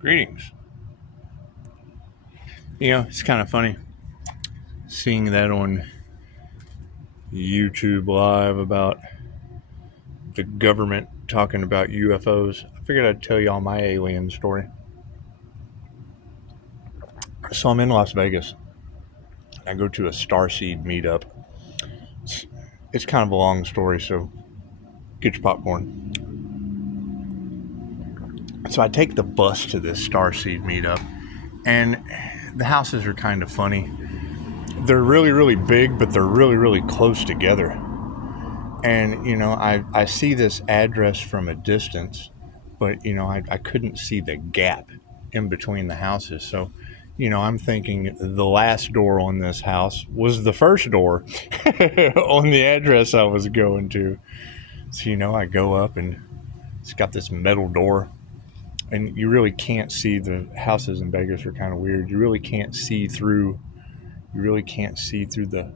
Greetings. It's kind of funny seeing that on YouTube Live about the government talking about UFOs. I figured I'd tell y'all my alien story. So I'm in Las Vegas. I go to a Starseed meetup. It's kind of a long story, so get your popcorn. So I take the bus to this Starseed meetup, and the houses are kind of funny. They're really, really big, but they're really, really close together. And, I see this address from a distance, but, I couldn't see the gap in between the houses. So, I'm thinking the last door on this house was the first door on the address I was going to. So, I go up and it's got this metal door. And you really can't see. The houses in Vegas are kind of weird. You really can't see through the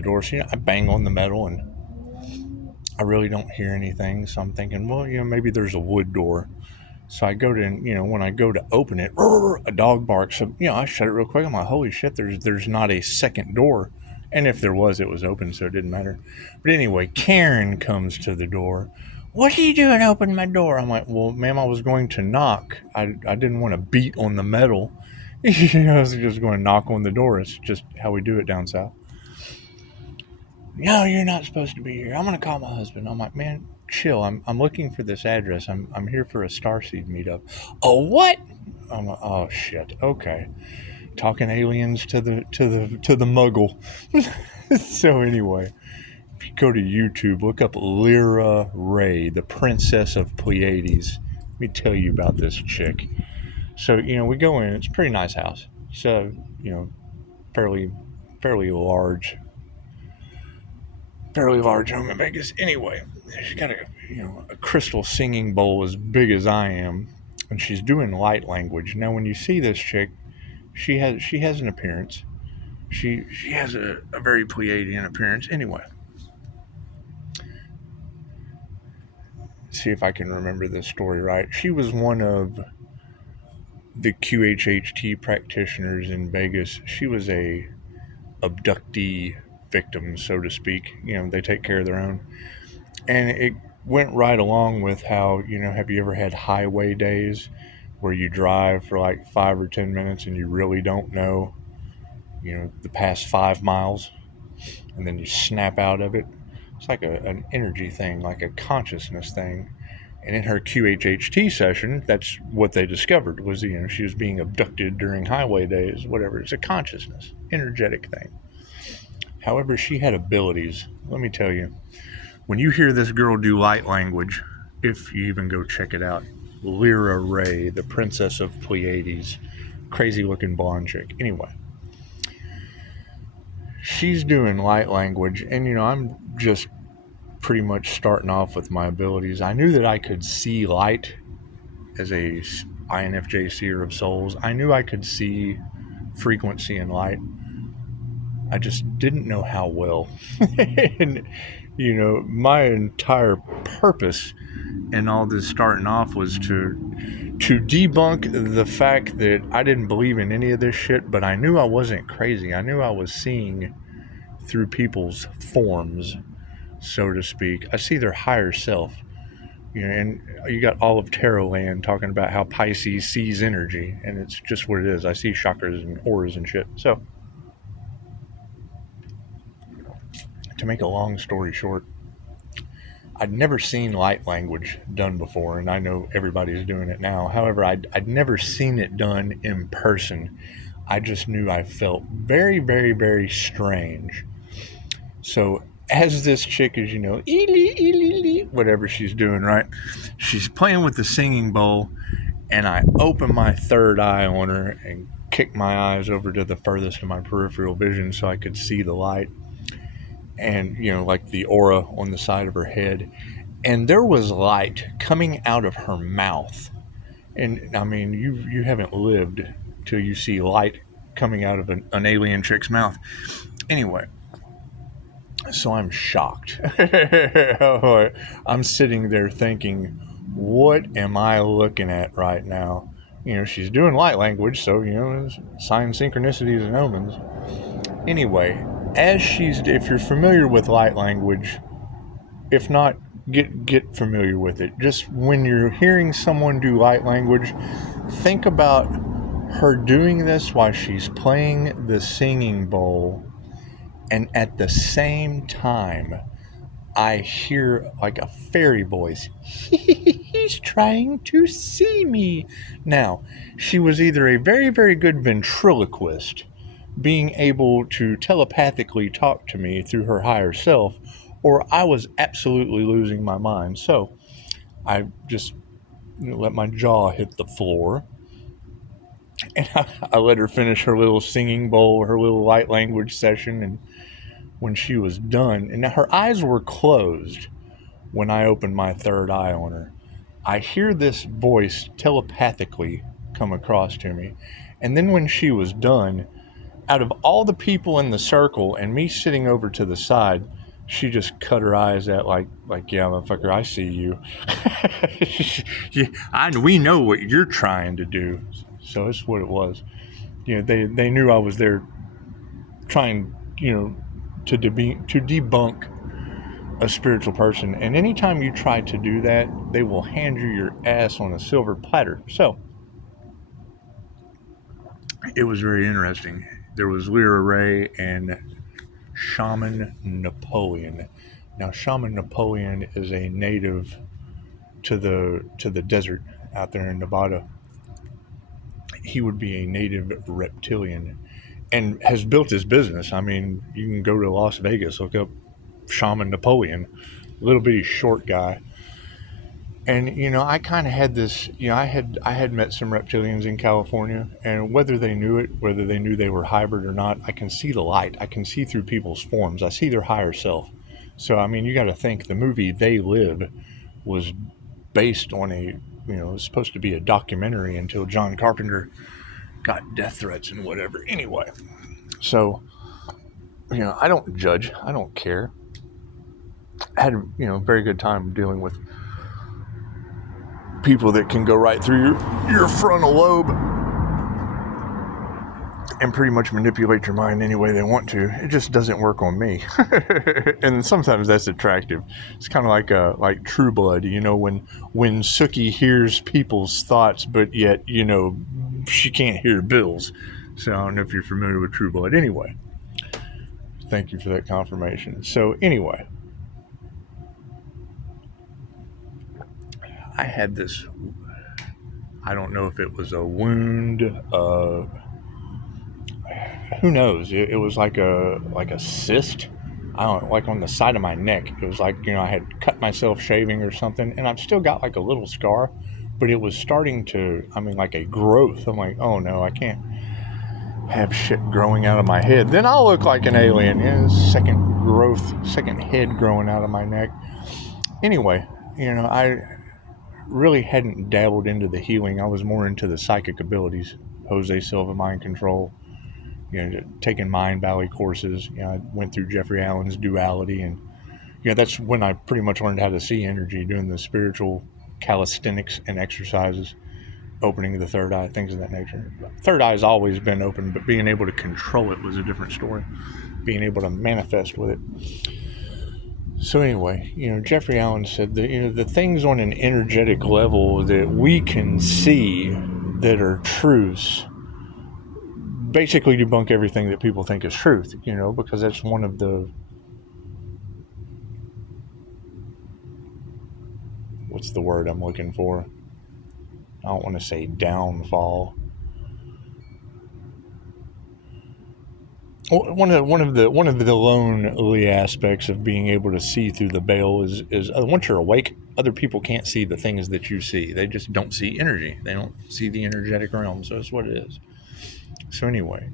door. So, I bang on the metal and I really don't hear anything. So I'm thinking, well, maybe there's a wood door. So I go to, when I go to open it, a dog barks. So, I shut it real quick. I'm like, holy shit, there's not a second door. And if there was, it was open, so it didn't matter. But anyway, Karen comes to the door. What are you doing opening my door? I'm like, well, ma'am, I was going to knock. I didn't want to beat on the metal. I was just going to knock on the door. It's just how we do it down south. No, you're not supposed to be here. I'm going to call my husband. I'm like, man, chill. I'm looking for this address. I'm here for a Starseed meetup. Oh, what? I'm like, oh shit. Okay. Talking aliens to the muggle. So anyway, if you go to YouTube, look up Lyra Ray, the Princess of Pleiades. Let me tell you about this chick. So, we go in. It's a pretty nice house. So, fairly large home in Vegas. Anyway, she's got a crystal singing bowl as big as I am, and she's doing light language. Now, when you see this chick, she has an appearance. She has a very Pleiadian appearance. Anyway, see if I can remember this story right. She was one of the QHHT practitioners in Vegas. She was a abductee victim, so to speak. They take care of their own. And it went right along with how, have you ever had highway days where you drive for like 5 or 10 minutes and you really don't know, the past 5 miles, and then you snap out of it? It's like an energy thing, like a consciousness thing. And in her QHHT session, that's what they discovered was, she was being abducted during highway days, whatever. It's a consciousness, energetic thing. However, she had abilities. Let me tell you. When you hear this girl do light language, if you even go check it out, Lyra Ray, the Princess of Pleiades, crazy looking blonde chick. Anyway, she's doing light language, and I'm just pretty much starting off with my abilities. I knew that I could see light as a INFJ seer of souls. I knew I could see frequency and light. I just didn't know how well. And, my entire purpose in all this starting off was to debunk the fact that I didn't believe in any of this shit, but I knew I wasn't crazy. I knew I was seeing through people's forms, so to speak. I see their higher self. And you got all of Tarot Land talking about how Pisces sees energy, and it's just what it is. I see chakras and auras and shit. So, to make a long story short, I'd never seen light language done before, and I know everybody's doing it now. However, I'd never seen it done in person. I just knew I felt very, very, very strange. So, as this chick is, whatever she's doing, right? She's playing with the singing bowl, and I open my third eye on her and kick my eyes over to the furthest of my peripheral vision so I could see the light. And, like the aura on the side of her head. And there was light coming out of her mouth. And, I mean, you haven't lived till you see light coming out of an alien chick's mouth. Anyway, so I'm shocked. I'm sitting there thinking, what am I looking at right now? she's doing light language, so, signs, synchronicities, and omens. Anyway, if you're familiar with light language, if not, get familiar with it. Just when you're hearing someone do light language, think about her doing this while she's playing the singing bowl, and at the same time, I hear like a fairy voice. He's trying to see me. Now, she was either a very, very good ventriloquist, being able to telepathically talk to me through her higher self, or I was absolutely losing my mind. So I just let my jaw hit the floor, and I let her finish her little singing bowl, her little light language session. And when she was done, and her eyes were closed when I opened my third eye on her, I hear this voice telepathically come across to me. And then when she was done, out of all the people in the circle and me sitting over to the side, she just cut her eyes at like, yeah, motherfucker, I see you. We know what you're trying to do. So that's what it was. They knew I was there trying, to debunk a spiritual person. And anytime you try to do that, they will hand you your ass on a silver platter. So it was very interesting. There was Lyra Ray and Shaman Napoleon. Now, Shaman Napoleon is a native to the desert out there in Nevada. He would be a native reptilian and has built his business. I mean, you can go to Las Vegas, look up Shaman Napoleon, little bitty short guy. And I kind of had this. I had met some reptilians in California, and whether they knew it, whether they knew they were hybrid or not, I can see the light. I can see through people's forms. I see their higher self. So I mean, you got to think the movie They Live was based on it was supposed to be a documentary until John Carpenter got death threats and whatever. Anyway, so I don't judge. I don't care. I had a very good time dealing with people that can go right through your frontal lobe and pretty much manipulate your mind any way they want to. It just doesn't work on me. And sometimes that's attractive. It's kind of like True Blood, when Sookie hears people's thoughts, but yet, she can't hear Bill's. So I don't know if you're familiar with True Blood. Anyway, thank you for that confirmation. So anyway, I had this, I don't know if it was a wound, who knows? It was like a cyst, I don't know, like on the side of my neck. It was like, I had cut myself shaving or something, and I've still got like a little scar, but it was starting to, like a growth. I'm like, oh no, I can't have shit growing out of my head. Then I'll look like an alien. Second head growing out of my neck. Anyway, I really hadn't dabbled into the healing. I was more into the psychic abilities, Jose Silva mind control, taking Mind Valley courses. I went through Jeffrey Allen's duality, and that's when I pretty much learned how to see energy, doing the spiritual calisthenics and exercises, opening the third eye, things of that nature. Third eye has always been open, but being able to control it was a different story. Being able to manifest with it. So anyway, Jeffrey Allen said that, the things on an energetic level that we can see that are truths basically debunk everything that people think is truth, because that's one of the, what's the word I'm looking for? I don't want to say downfall. One of the lonely aspects of being able to see through the veil is once you're awake, other people can't see the things that you see. They just don't see energy. They don't see the energetic realm. So that's what it is. So anyway,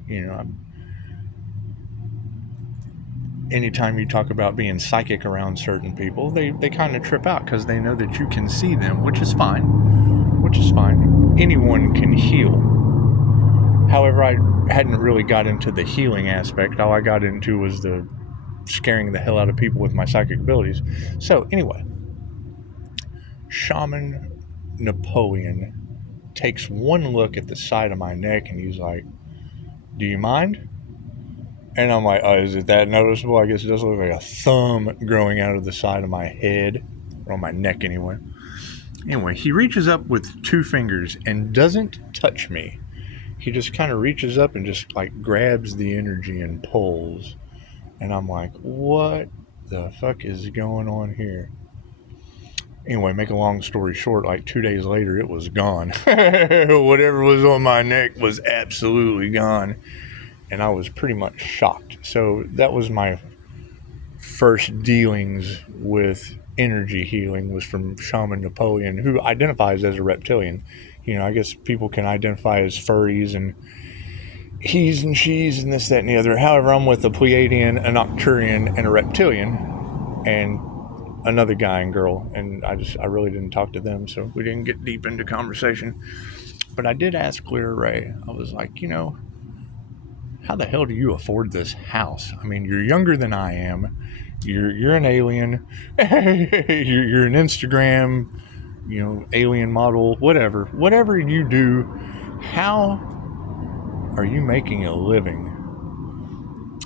anytime you talk about being psychic around certain people, they kind of trip out because they know that you can see them, which is fine. Anyone can heal. However, I hadn't really got into the healing aspect. All I got into was the scaring the hell out of people with my psychic abilities. So anyway, Shaman Napoleon takes one look at the side of my neck and he's like, "Do you mind?" And I'm like, "Oh, is it that noticeable?" I guess it does look like a thumb growing out of the side of my head, or on my neck anyway. Anyway, he reaches up with 2 fingers and doesn't touch me. He just kind of reaches up and just like grabs the energy and pulls. And I'm like, what the fuck is going on here? Anyway, make a long story short, like 2 days later, it was gone. Whatever was on my neck was absolutely gone. And I was pretty much shocked. So that was my first dealings with energy healing, was from Shaman Napoleon, who identifies as a reptilian. You know, I guess people can identify as furries and he's and she's and this, that, and the other. However, I'm with a Pleadian, an Arcturian, and a reptilian, and another guy and girl. And I really didn't talk to them, so we didn't get deep into conversation. But I did ask Clear Ray. I was like, you know, how the hell do you afford this house? I mean, you're younger than I am. You're an alien. you're an Instagram, you know, alien model, whatever you do. How are you making a living?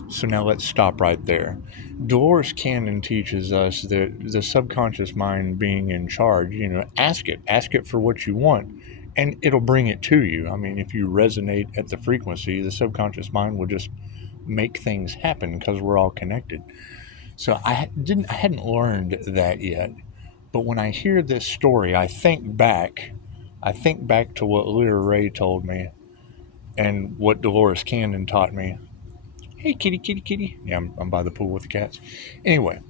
So now let's stop right there. Dolores Cannon teaches us that the subconscious mind being in charge, you know, ask it for what you want, and it'll bring it to you. I mean, if you resonate at the frequency, the subconscious mind will just make things happen because we're all connected. So I hadn't learned that yet, but when I hear this story, I think back to what Lyra Ray told me and what Dolores Cannon taught me. Hey, kitty, kitty, kitty. Yeah, I'm by the pool with the cats. Anyway,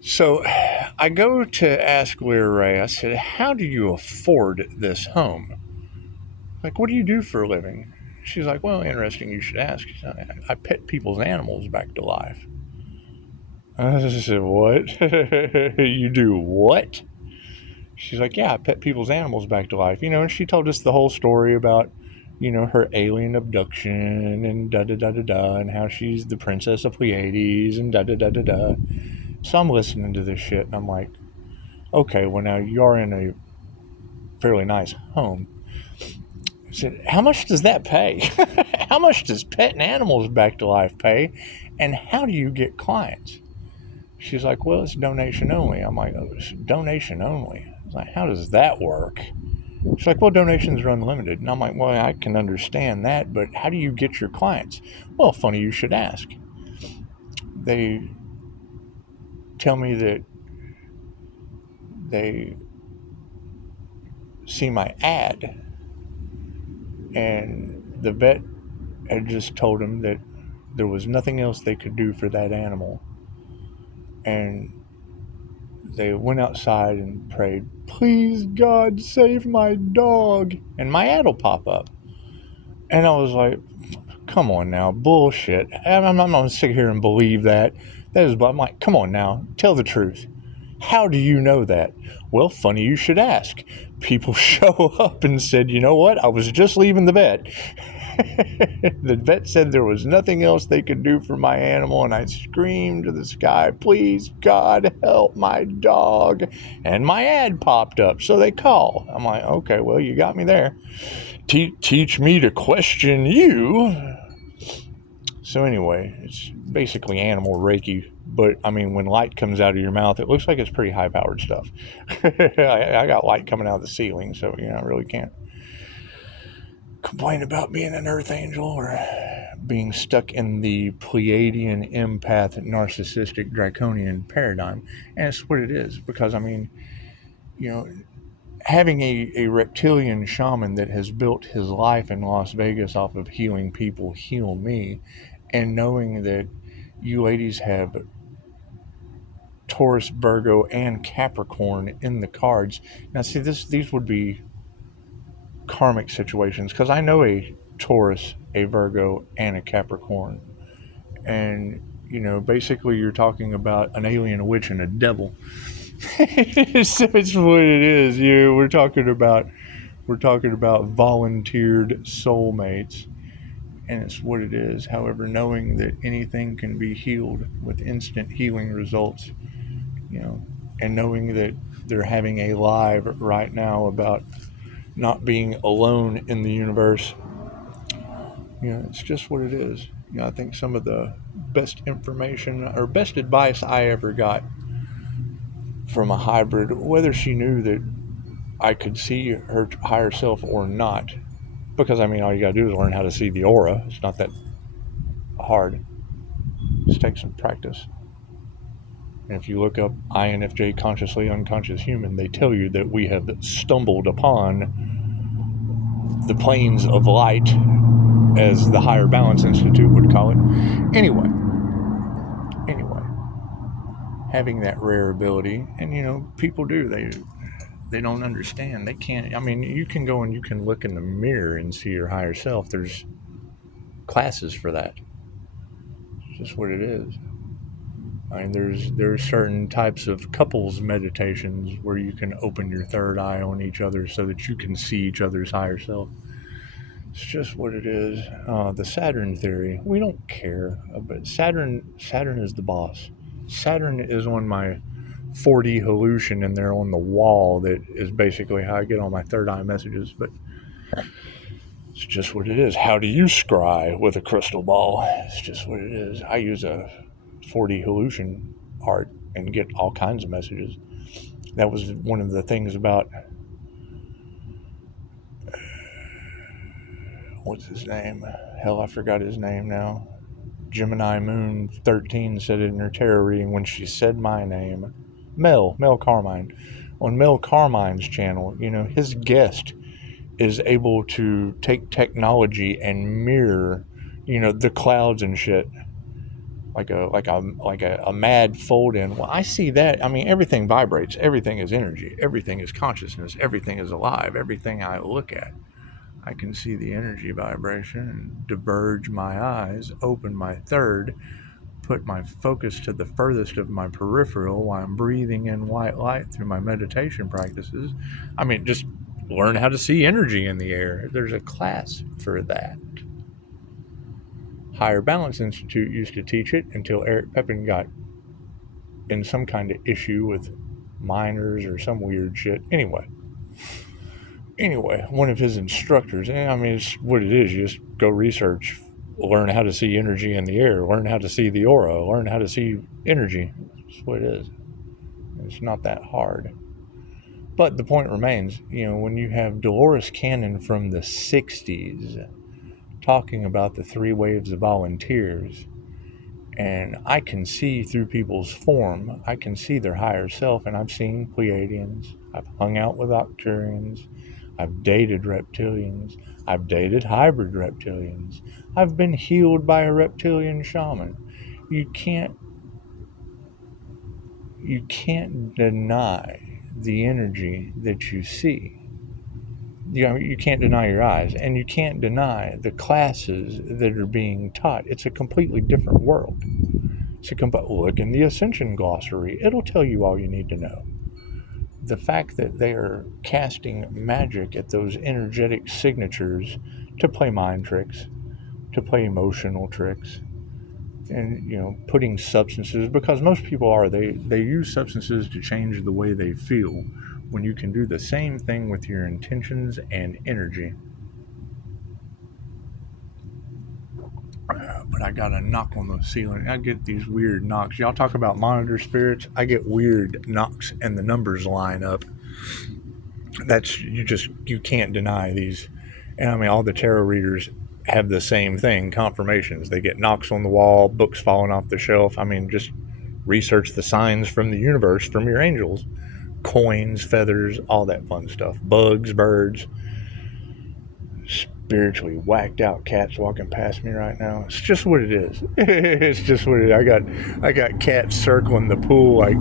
so I go to ask Lyra Ray, I said, how do you afford this home? Like, what do you do for a living? She's like, well, interesting you should ask. I pet people's animals back to life. I said, what? You do what? She's like, yeah, I pet people's animals back to life. You know, and she told us the whole story about, you know, her alien abduction and da-da-da-da-da, and how she's the princess of Pleiades and da-da-da-da-da. So I'm listening to this shit, and I'm like, okay, well, now you're in a fairly nice home. I said, how much does that pay? How much does petting animals back to life pay? And how do you get clients? She's like, well, it's donation only. I'm like, oh, it's donation only? I was like, how does that work? She's like, well, donations are unlimited. And I'm like, well, I can understand that, but how do you get your clients? Well, funny you should ask. They tell me that they see my ad, and the vet had just told them that there was nothing else they could do for that animal. And they went outside and prayed, please, God, save my dog. And my ad will pop up. And I was like, come on now, bullshit. I'm not going to sit here and believe that. I'm like, come on now, tell the truth. How do you know that? Well, funny you should ask. People show up and said, you know what? I was just leaving the vet. The vet said there was nothing else they could do for my animal, and I screamed to the sky, please, God, help my dog. And my ad popped up, so they call. I'm like, okay, well, you got me there. Teach me to question you. So anyway, it's basically animal Reiki, but I mean, when light comes out of your mouth, it looks like it's pretty high-powered stuff. I got light coming out of the ceiling, so you know, I really can't complain about being an earth angel or being stuck in the Pleiadian empath narcissistic draconian paradigm. And it's what it is, because I mean, you know, having a reptilian shaman that has built his life in Las Vegas off of healing people heal me, and knowing that you ladies have Taurus, Virgo, and Capricorn in the cards. Now, see, these would be karmic situations, because I know a Taurus, a Virgo, and a Capricorn. And, you know, basically you're talking about an alien, a witch, and a devil. So it's what it is. We're talking about volunteered soulmates, and it's what it is. However, knowing that anything can be healed with instant healing results, you know, and knowing that they're having a live right now about not being alone in the universe. It's just what it is. I think some of the best information or best advice I ever got from a hybrid, whether she knew that I could see her higher self or not, because all you gotta do is learn how to see the aura. It's not that hard. Just take some practice. And if you look up INFJ, consciously unconscious human, they tell you that we have stumbled upon the planes of light, as the Higher Balance Institute would call it. Anyway, having that rare ability, and people do, they don't understand. They can't. You can go and you can look in the mirror and see your higher self. There's classes for that. It's just what it is. There's certain types of couples meditations where you can open your third eye on each other so that you can see each other's higher self. It's just what it is. The Saturn theory, we don't care. But Saturn is the boss. Saturn is on my 4D hallution in there on the wall. That is basically how I get all my third eye messages. But it's just what it is. How do you scry with a crystal ball? It's just what it is. I use a 4D hallution art and get all kinds of messages. That was one of the things about, what's his name? Hell, I forgot his name now. Gemini Moon 13 said it in her tarot reading when she said my name. Mel Carmine. On Mel Carmine's channel, his guest is able to take technology and mirror, the clouds and shit. Like a mad fold in. Well, I see that. Everything vibrates. Everything is energy. Everything is consciousness. Everything is alive. Everything I look at, I can see the energy vibration and diverge my eyes, open my third, put my focus to the furthest of my peripheral while I'm breathing in white light through my meditation practices. Just learn how to see energy in the air. There's a class for that. Higher Balance Institute used to teach it until Eric Pepin got in some kind of issue with minors or some weird shit. Anyway, one of his instructors, it's what it is. You just go research, learn how to see energy in the air, learn how to see the aura, learn how to see energy. That's what it is. It's not that hard. But the point remains, when you have Dolores Cannon from the 60s talking about the 3 waves of volunteers, and I can see through people's form, I can see their higher self, and I've seen Pleadians, I've hung out with Arcturians, I've dated reptilians, I've dated hybrid reptilians, I've been healed by a reptilian shaman. You can't deny the energy that you see. You can't deny your eyes, and you can't deny the classes that are being taught. It's a completely different world. Look in the Ascension glossary. It'll tell you all you need to know. The fact that they are casting magic at those energetic signatures to play mind tricks, to play emotional tricks, and putting substances, because most people they use substances to change the way they feel, when you can do the same thing with your intentions and energy. But I got a knock on the ceiling. I get these weird knocks. Y'all talk about monitor spirits. I get weird knocks and the numbers line up. You can't deny these. And all the tarot readers have the same thing, confirmations. They get knocks on the wall, books falling off the shelf. Just research the signs from the universe, from your angels. Coins, feathers, all that fun stuff. Bugs, birds. Spiritually whacked out cats walking past me right now. It's just what it is. It's just what it is. I got cats circling the pool like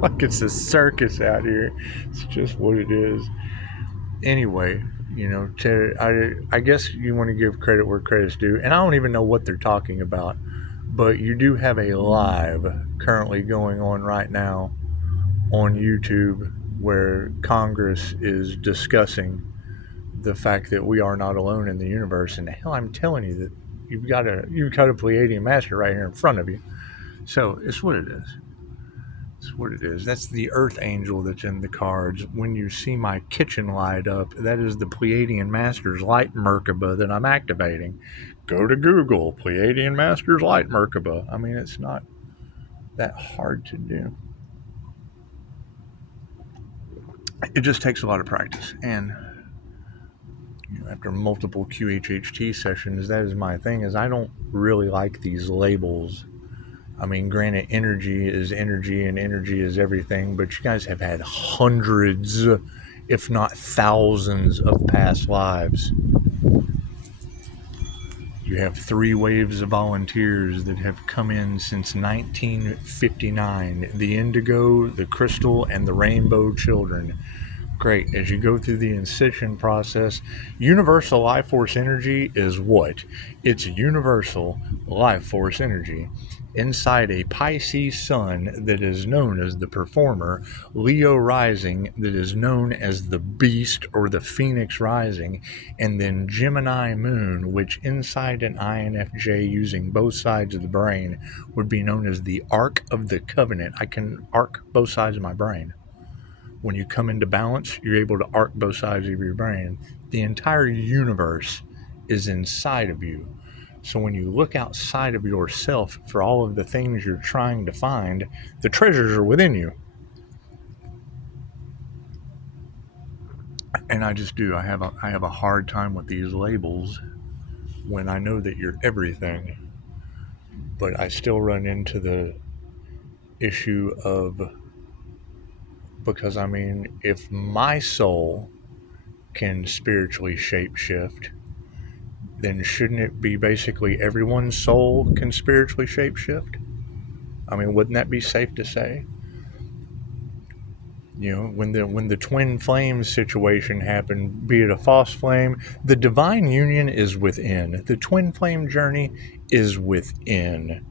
like it's a circus out here. It's just what it is. Anyway, I guess you want to give credit where credit's due, and I don't even know what they're talking about, but you do have a live currently going on right now on YouTube where Congress is discussing the fact that we are not alone in the universe. And hell, I'm telling you that you've got a Pleiadian master right here in front of you. So it's what it is. That's what it is. That's the Earth Angel that's in the cards. When you see my kitchen light up, that is the Pleiadian Masters Light Merkaba that I'm activating. Go to Google, Pleiadian Masters Light Merkaba. I mean, it's not that hard to do. It just takes a lot of practice. And after multiple QHHT sessions, that is my thing, is I don't really like these labels. I mean, granted, energy is energy and energy is everything, but you guys have had hundreds, if not thousands, of past lives. You have 3 waves of volunteers that have come in since 1959. The indigo, the crystal, and the rainbow children. Great. As you go through the incision process, universal life force energy is what? It's universal life force energy inside a Pisces sun that is known as the performer, Leo rising that is known as the beast or the phoenix rising, and then Gemini moon, which inside an INFJ using both sides of the brain would be known as the arc of the covenant. I can arc both sides of my brain. When you come into balance, you're able to arc both sides of your brain. The entire universe is inside of you. So when you look outside of yourself for all of the things you're trying to find, the treasures are within you. And I just do. I have a hard time with these labels when I know that you're everything. But I still run into the issue of, because I mean, if my soul can spiritually shapeshift, then shouldn't it be basically everyone's soul can spiritually shapeshift? I mean, wouldn't that be safe to say? You know, when the twin flame situation happened, be it a false flame, the divine union is within. The twin flame journey is within.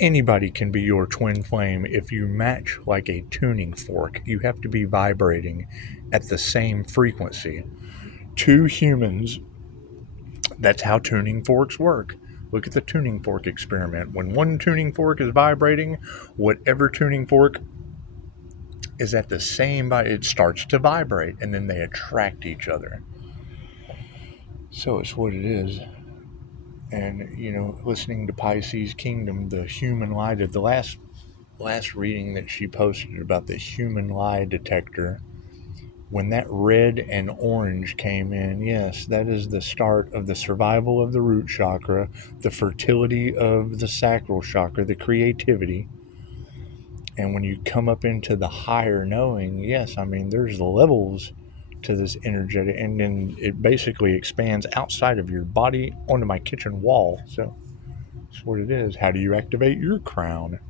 Anybody can be your twin flame if you match like a tuning fork. You have to be vibrating at the same frequency. 2 humans, that's how tuning forks work. Look at the tuning fork experiment. When one tuning fork is vibrating, whatever tuning fork is at the same, it starts to vibrate, and then they attract each other. So it's what it is. And, you know, listening to Pisces Kingdom, the human lie, the last reading that she posted about the human lie detector, when that red and orange came in, yes, that is the start of the survival of the root chakra, the fertility of the sacral chakra, the creativity. And when you come up into the higher knowing, yes, I mean, there's levels to this energetic, and then it basically expands outside of your body onto my kitchen wall. So that's what it is. How do you activate your crown?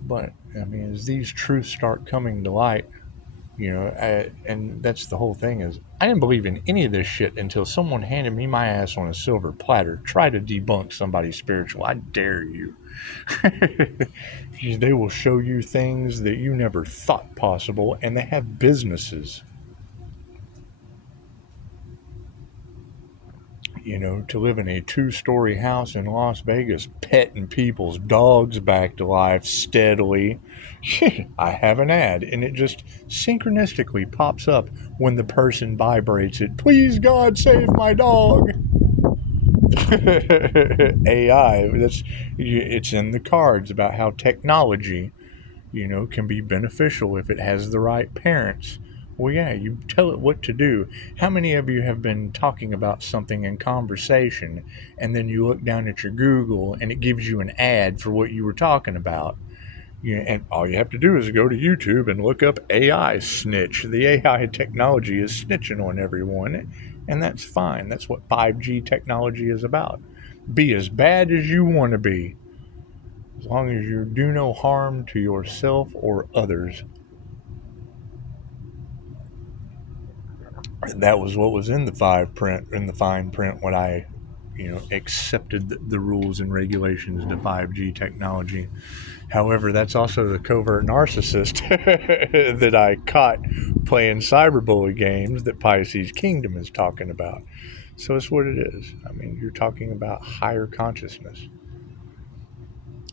But, I mean, as these truths start coming to light, you know, and that's the whole thing, is I didn't believe in any of this shit until someone handed me my ass on a silver platter. Try to debunk somebody's spiritual. I dare you. They will show you things that you never thought possible, and they have businesses. You know, to live in a 2-story house in Las Vegas, petting people's dogs back to life steadily. I have an ad, and it just synchronistically pops up when the person vibrates it. Please, God, save my dog. AI, it's in the cards about how technology, you know, can be beneficial if it has the right parents. Well, yeah, you tell it what to do. How many of you have been talking about something in conversation, and then you look down at your Google and it gives you an ad for what you were talking about? And all you have to do is go to YouTube and look up AI snitch. The AI technology is snitching on everyone, and that's fine. That's what 5G technology is about. Be as bad as you want to be, as long as you do no harm to yourself or others. That was what was in the fine print when I, you know, accepted the rules and regulations to 5G technology. However, that's also the covert narcissist that I caught playing cyberbully games that Pisces Kingdom is talking about. So it's what it is. I mean, you're talking about higher consciousness.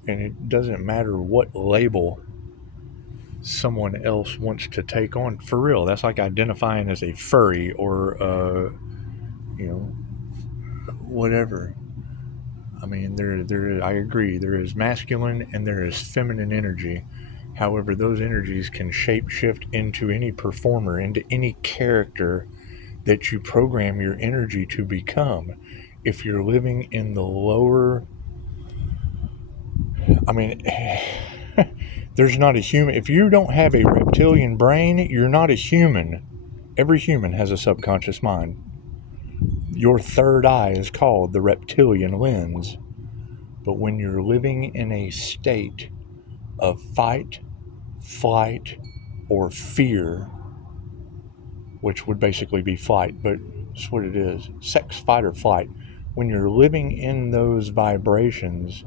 And it doesn't matter what label someone else wants to take on. For real, that's like identifying as a furry or, whatever. I mean, I agree. There is masculine and there is feminine energy. However, those energies can shapeshift into any performer, into any character that you program your energy to become. If you're living in the lower, I mean, there's not a human. If you don't have a reptilian brain, you're not a human. Every human has a subconscious mind. Your third eye is called the reptilian lens. But when you're living in a state of fight, flight, or fear, which would basically be flight, but it's what it is, sex, fight, or flight. When you're living in those vibrations,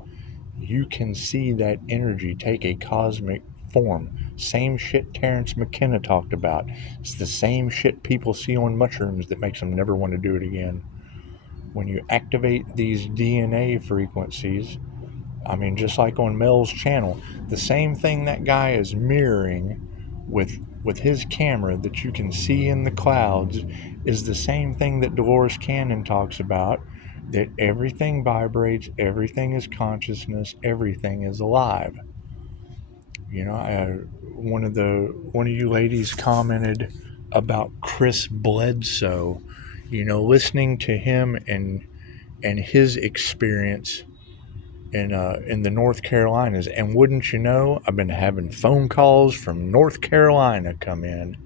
you can see that energy take a cosmic form. Same shit Terrence McKenna talked about. It's the same shit people see on mushrooms that makes them never want to do it again. When you activate these DNA frequencies, I mean, just like on Mel's channel, the same thing that guy is mirroring with his camera that you can see in the clouds is the same thing that Dolores Cannon talks about, that everything vibrates, everything is consciousness, everything is alive. One of you ladies commented about Chris Bledsoe, listening to him and his experience in the North Carolinas. And wouldn't you know, I've been having phone calls from North Carolina come in.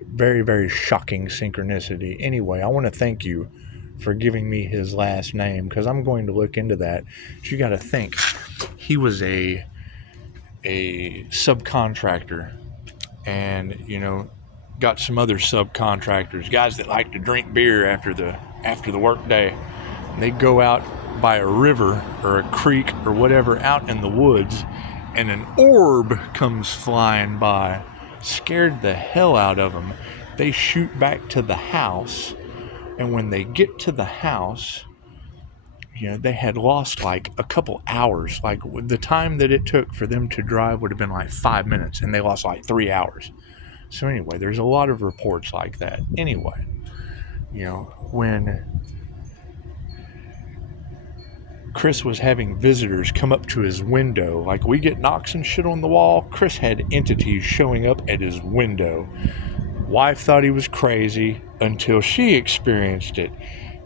Very, very shocking synchronicity. Anyway, I want to thank you for giving me his last name, because I'm going to look into that. But you got to think, he was a subcontractor, and got some other subcontractors, guys that like to drink beer after the work day. And they go out by a river or a creek or whatever out in the woods, and an orb comes flying by, scared the hell out of them. They shoot back to the house, and when they get to the house, they had lost like a couple hours. Like the time that it took for them to drive would have been like 5 minutes, and they lost like 3 hours. So anyway, there's a lot of reports like that. Anyway, when Chris was having visitors come up to his window, like we get knocks and shit on the wall, Chris had entities showing up at his window. Wife thought he was crazy until she experienced it.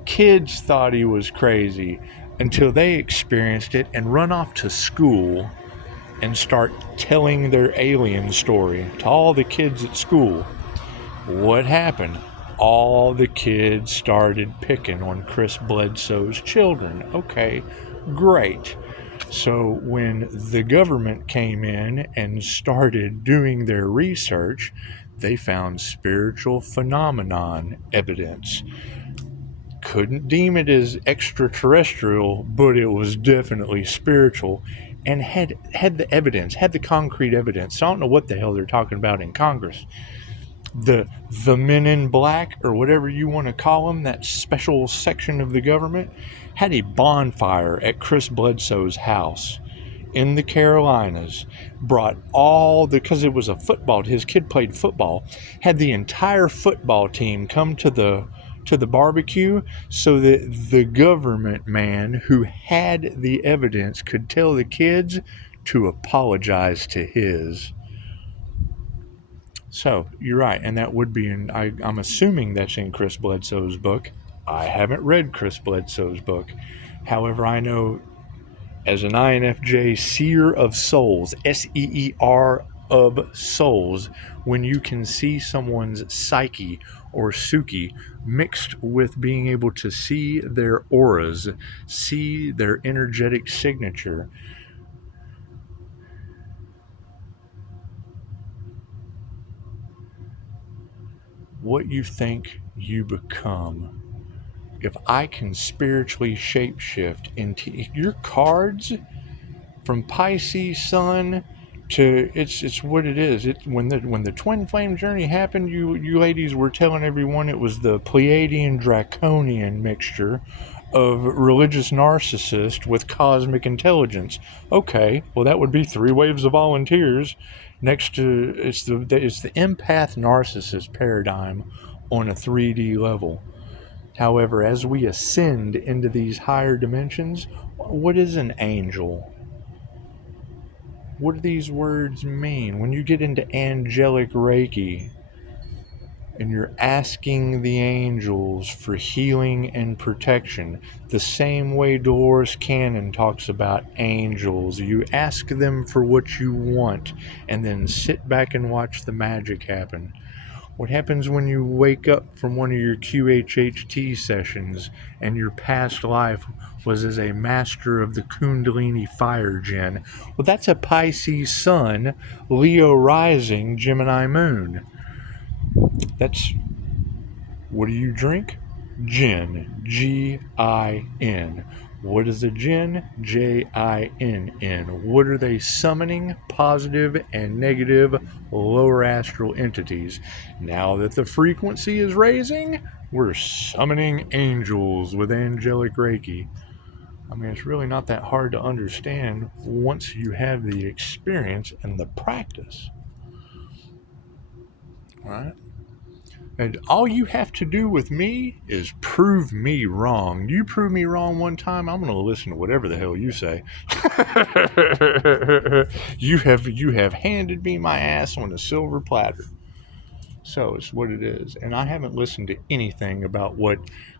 Kids thought he was crazy until they experienced it and run off to school and start telling their alien story to all the kids at school. What happened? All the kids started picking on Chris Bledsoe's children. Okay, great. So when the government came in and started doing their research, they found spiritual phenomenon evidence. Couldn't deem it as extraterrestrial, but it was definitely spiritual, and had the evidence, had the concrete evidence. So I don't know what the hell they're talking about in Congress. The men in black, or whatever you want to call them, that special section of the government, had a bonfire at Chris Bledsoe's house in the Carolinas, brought because it was a football, his kid played football, had the entire football team come to the barbecue so that the government man who had the evidence could tell the kids to apologize to his. So, you're right, and that would be I'm assuming that's in Chris Bledsoe's book. I haven't read Chris Bledsoe's book. However, I know as an INFJ seer of souls, SEER of souls, when you can see someone's psyche or Suki mixed with being able to see their auras, see their energetic signature, what you think you become. If I can spiritually shapeshift into your cards, from Pisces Sun to it's what it is. When the twin flame journey happened, you ladies were telling everyone it was the Pleiadian Draconian mixture of religious narcissist with cosmic intelligence. Okay, well that would be 3 waves of volunteers next to it's the empath narcissist paradigm on a 3D level. However, as we ascend into these higher dimensions, what is an angel? What do these words mean? When you get into angelic Reiki and you're asking the angels for healing and protection, the same way Dolores Cannon talks about angels, you ask them for what you want and then sit back and watch the magic happen. What happens when you wake up from one of your QHHT sessions and your past life was as a master of the Kundalini fire gen? Well, that's a Pisces sun, Leo rising, Gemini moon. That's, what do you drink? Gin, G-I-N. What is a gin? J-I-N-N. What are they summoning? Positive and negative lower astral entities. Now that the frequency is raising, we're summoning angels with angelic Reiki. I mean, it's really not that hard to understand once you have the experience and the practice. All right? And all you have to do with me is prove me wrong. You prove me wrong one time, I'm going to listen to whatever the hell you say. You have handed me my ass on a silver platter. So it's what it is. And I haven't listened to anything about what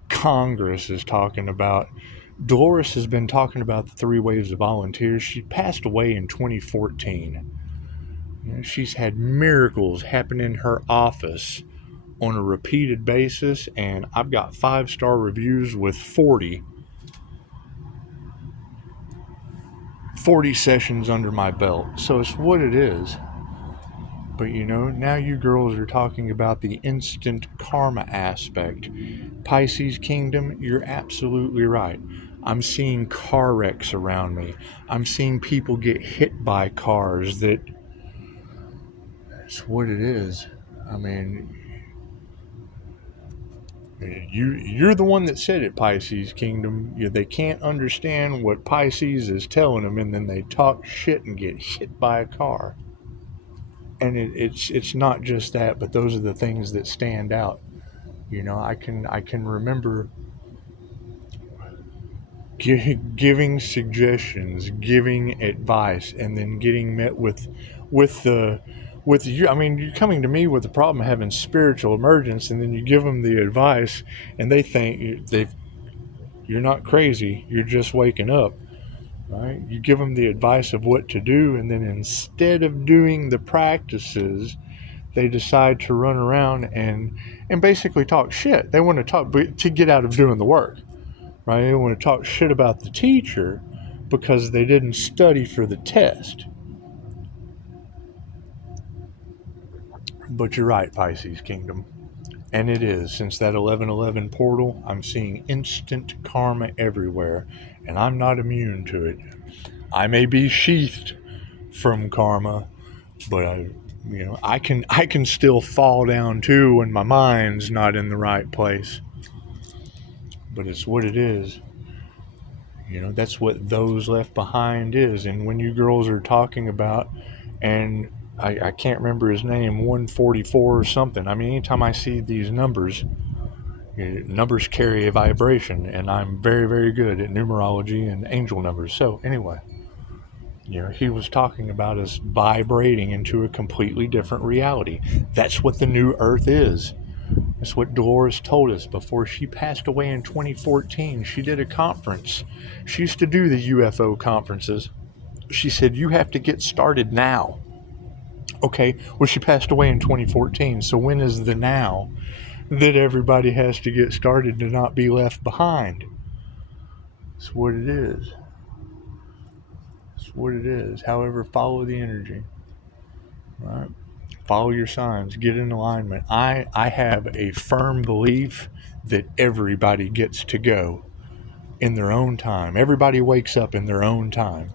Congress is talking about. Dolores has been talking about the 3 waves of volunteers. She passed away in 2014. You know, she's had miracles happen in her office on a repeated basis, and I've got 5-star reviews with 40 sessions under my belt. So it's what it is. But you know, now you girls are talking about the instant karma aspect. Pisces Kingdom, you're absolutely right. I'm seeing car wrecks around me. I'm seeing people get hit by cars. That's what it is. I mean, you're the one that said it, Pisces Kingdom. They can't understand what Pisces is telling them, and then they talk shit and get hit by a car. And it's not just that, but those are the things that stand out. You know, I can remember giving suggestions, giving advice, and then getting met with you. I mean, you're coming to me with the problem of having spiritual emergence, and then you give them the advice, and they think you're not crazy. You're just waking up, right? You give them the advice of what to do, and then instead of doing the practices, they decide to run around and basically talk shit. They want to talk to get out of doing the work. Right? They want to talk shit about the teacher because they didn't study for the test. But you're right, Pisces Kingdom. And it is. Since that 1111 portal, I'm seeing instant karma everywhere. And I'm not immune to it. I may be sheathed from karma, but I can still fall down too when my mind's not in the right place. But it's what it is. You know, that's what Those Left Behind is. And when you girls are talking about, and I can't remember his name, 144 or something. I mean, anytime I see these numbers, numbers carry a vibration, and I'm very, very good at numerology and angel numbers. So anyway, he was talking about us vibrating into a completely different reality. That's what the new Earth is. That's what Dolores told us before she passed away in 2014. She did a conference. She used to do the UFO conferences. She said, you have to get started now. Okay, well, she passed away in 2014. So when is the now that everybody has to get started to not be left behind? It's what it is. It's what it is. However, follow the energy. Right? Follow your signs, get in alignment. I have a firm belief that everybody gets to go in their own time. Everybody wakes up in their own time.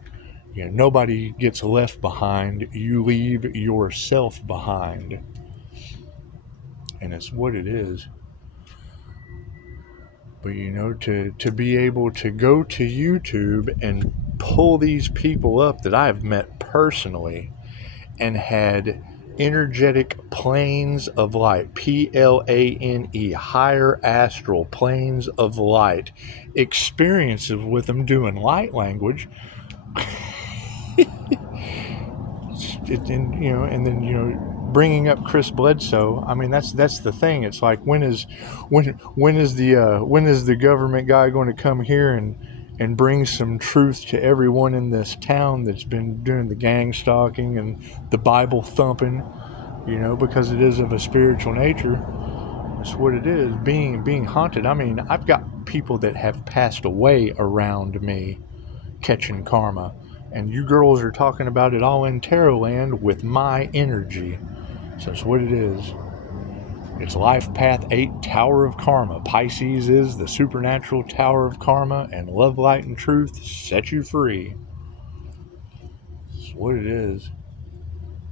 Nobody gets left behind. You leave yourself behind. And it's what it is. But to be able to go to YouTube and pull these people up that I've met personally and had energetic planes of light, PLANE, higher astral planes of light, experiences with them doing light language, and then bringing up Chris Bledsoe. I mean, that's the thing. It's like, when is the government guy going to come here and bring some truth to everyone in this town that's been doing the gang stalking and the Bible thumping, because it is of a spiritual nature. That's what it is, being haunted. I mean, I've got people that have passed away around me catching karma, and you girls are talking about it all in tarot land with my energy. So that's what it is. It's Life Path 8, Tower of Karma. Pisces is the supernatural Tower of Karma, and love, light, and truth set you free. That's what it is.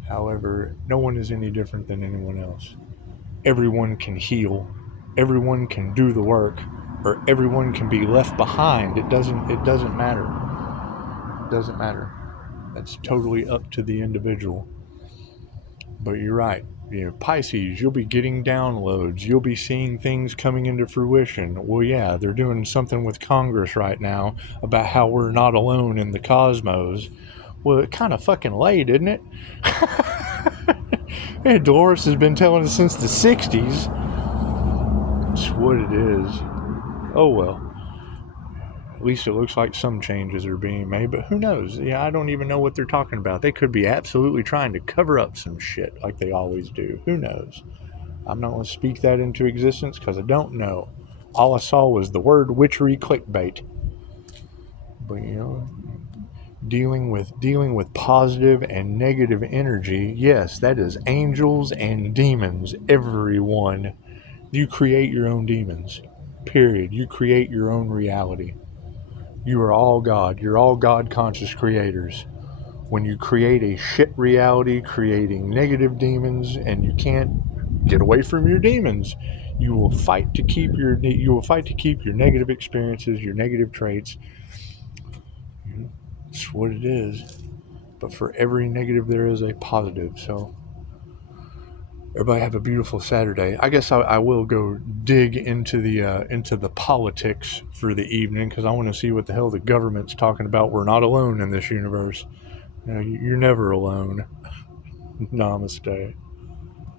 However, no one is any different than anyone else. Everyone can heal. Everyone can do the work, or everyone can be left behind. It doesn't matter. It doesn't matter. That's totally up to the individual. But you're right. Pisces, you'll be getting downloads. You'll be seeing things coming into fruition. Well, yeah, they're doing something with Congress right now about how we're not alone in the cosmos. Well, it kind of fucking laid, isn't it? Yeah, Dolores has been telling us since the 60s. That's what it is. Oh, well. At least it looks like some changes are being made, but who knows? Yeah, I don't even know what they're talking about. They could be absolutely trying to cover up some shit like they always do. Who knows? I'm not going to speak that into existence because I don't know. All I saw was the word witchery clickbait. But dealing with positive and negative energy, yes, that is angels and demons. Everyone. You create your own demons. Period. You create your own reality. You are all God. You're all God-conscious creators. When you create a shit reality, creating negative demons, and you can't get away from your demons, you will fight to keep your negative experiences, your negative traits. That's what it is. But for every negative, there is a positive. So everybody have a beautiful Saturday. I guess I will go dig into the politics for the evening, because I want to see what the hell the government's talking about. We're not alone in this universe. You're never alone. Namaste.